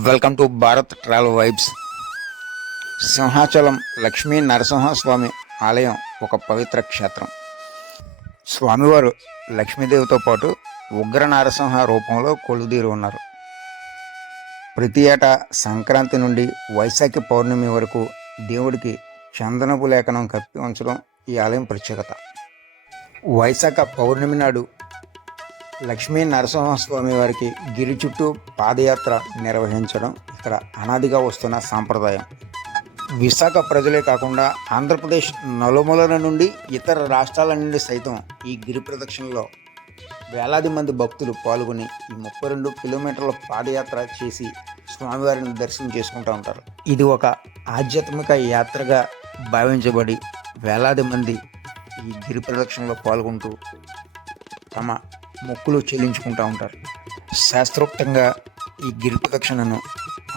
Welcome to Bharat travel vibes. Simhachalam Lakshmi Narasimhaswamy ఆలయం ఒక పవిత్ర క్షేత్రం. స్వామివారు లక్ష్మీదేవితో పాటు ఉగ్ర నరసింహ రూపంలో కొలుదీరి ఉన్నారు. ప్రతి ఏటా సంక్రాంతి నుండి వైశాఖి పౌర్ణమి వరకు దేవుడికి చందనపు లేఖనం కప్పి ఉంచడం ఈ ఆలయం ప్రత్యేకత. వైశాఖ పౌర్ణమి నాడు లక్ష్మీ నరసింహస్వామి వారికి గిరి చుట్టూ పాదయాత్ర నిర్వహించడం ఇక్కడ అనాదిగా వస్తున్న సాంప్రదాయం. విశాఖ ప్రజలే కాకుండా ఆంధ్రప్రదేశ్ నలుమూలల నుండి ఇతర రాష్ట్రాల నుండి సైతం ఈ గిరి ప్రదక్షిణలో వేలాది మంది భక్తులు పాల్గొని ఈ ముప్పై రెండు కిలోమీటర్ల పాదయాత్ర చేసి స్వామివారిని దర్శనం చేసుకుంటూ ఉంటారు. ఇది ఒక ఆధ్యాత్మిక యాత్రగా భావించబడి వేలాది మంది ఈ గిరి ప్రదక్షిణలో పాల్గొంటూ తమ మొక్కులు చెల్లించుకుంటూ ఉంటారు. శాస్త్రోక్తంగా ఈ గిరి ప్రదక్షిణను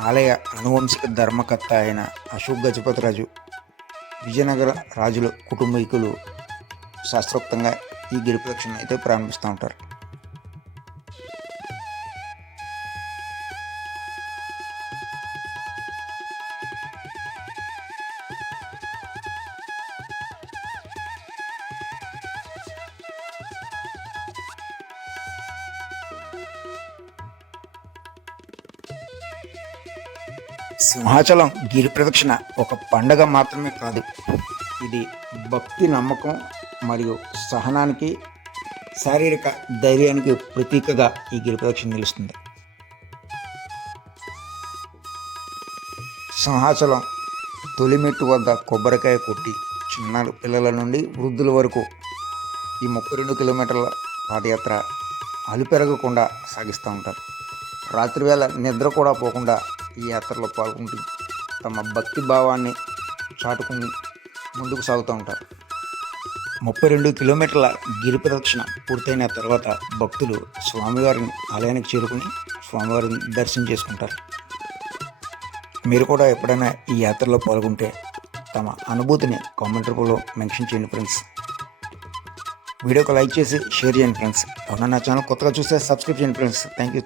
ఆలయ అనువంశిక ధర్మకర్త అయిన అశోక్ గజపతిరాజు విజయనగర రాజుల కుటుంబీకులు శాస్త్రోక్తంగా ఈ గిరి ప్రదక్షిణ అయితే ప్రారంభిస్తూ ఉంటారు. సింహాచలం గిరి ప్రదక్షిణ ఒక పండగ మాత్రమే కాదు. ఇది భక్తి నమ్మకం మరియు సహనానికి శారీరక ధైర్యానికి ప్రతీకగా ఈ గిరి ప్రదక్షిణ నిలుస్తుంది. సింహాచలం తొలిమెట్టు వద్ద కొబ్బరికాయ కొట్టి చిన్న పిల్లల నుండి వృద్ధుల వరకు ఈ ముప్పై రెండు కిలోమీటర్ల పాదయాత్ర అలుపెరగకుండా సాగిస్తూ ఉంటారు. రాత్రివేళ నిద్ర కూడా పోకుండా ఈ యాత్రలో పాల్గొంటూ తమ భక్తి భావాన్ని చాటుకుని ముందుకు సాగుతూ ఉంటారు. ముప్పై రెండు కిలోమీటర్ల గిరి ప్రదక్షిణ పూర్తయిన తర్వాత భక్తులు స్వామివారిని ఆలయానికి చేరుకుని స్వామివారిని దర్శనం చేసుకుంటారు. మీరు కూడా ఎప్పుడైనా ఈ యాత్రలో పాల్గొంటే తమ అనుభూతిని కామెంట్ రూపంలో మెన్షన్ చేయండి ఫ్రెండ్స్. వీడియోకి లైక్ చేసి షేర్ చేయండి ఫ్రెండ్స్. ఎవరైనా నా ఛానల్ కొత్తగా చూస్తే సబ్స్క్రైబ్ చేయండి ఫ్రెండ్స్. Thank you